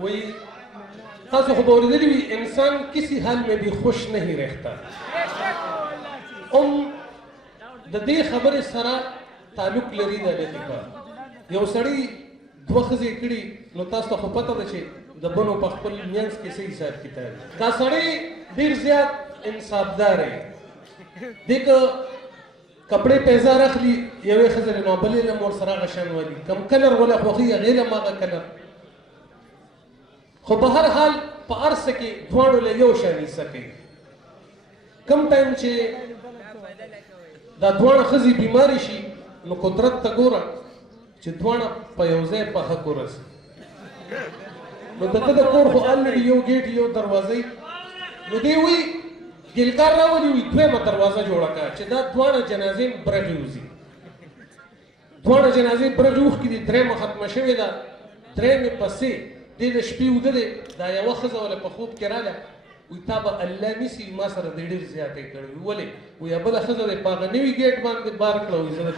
वही तاسو خو به اورېدلي وي انسان کسی حال میں بھی خوش نہیں رہتا د دې خبرې سره تعلق لري د لطیفه یو سړی دوه ښځې کړي نو تاسو ته خو پته ده چې د بنو په خپل منځ کې څه حساب کتاب دا سړی ډېر زیات انصافدار دی دې که کپڑے پیزار اخلي یوې ښځې نو بلې له مور سره هغه شان ولي کم کلر ولا خوښي هغې له هماغه کلر خو په هر حال په هر څه کې دواړو له یو شان حصه کوي کم ټایم چې دا دواړه ښځې بیمارې شي نو قدرت ته ګوره چې دواړه په یو ځای په حق ورسي نو د ده د کور خو الرېډي یو ګیټ یو دروازه نو دی وایي ګلکار راولي وي دویمه دروازه جوړه کړه چې دا دواړه جنازې برغې وځي دواړه جنازې برغې اوښکې دي درېیمه ختمه شوې ده درېیمې پسې دې د شپې اوده دی دا یوه ښځه وله په خوب کې راله وایي تا به الله نیسي ما سره دې ډېر زیاتی کړی وي ولې وایي بله ښځه دی په هغه نوي ګیټ باندې بار کړه وایي زه د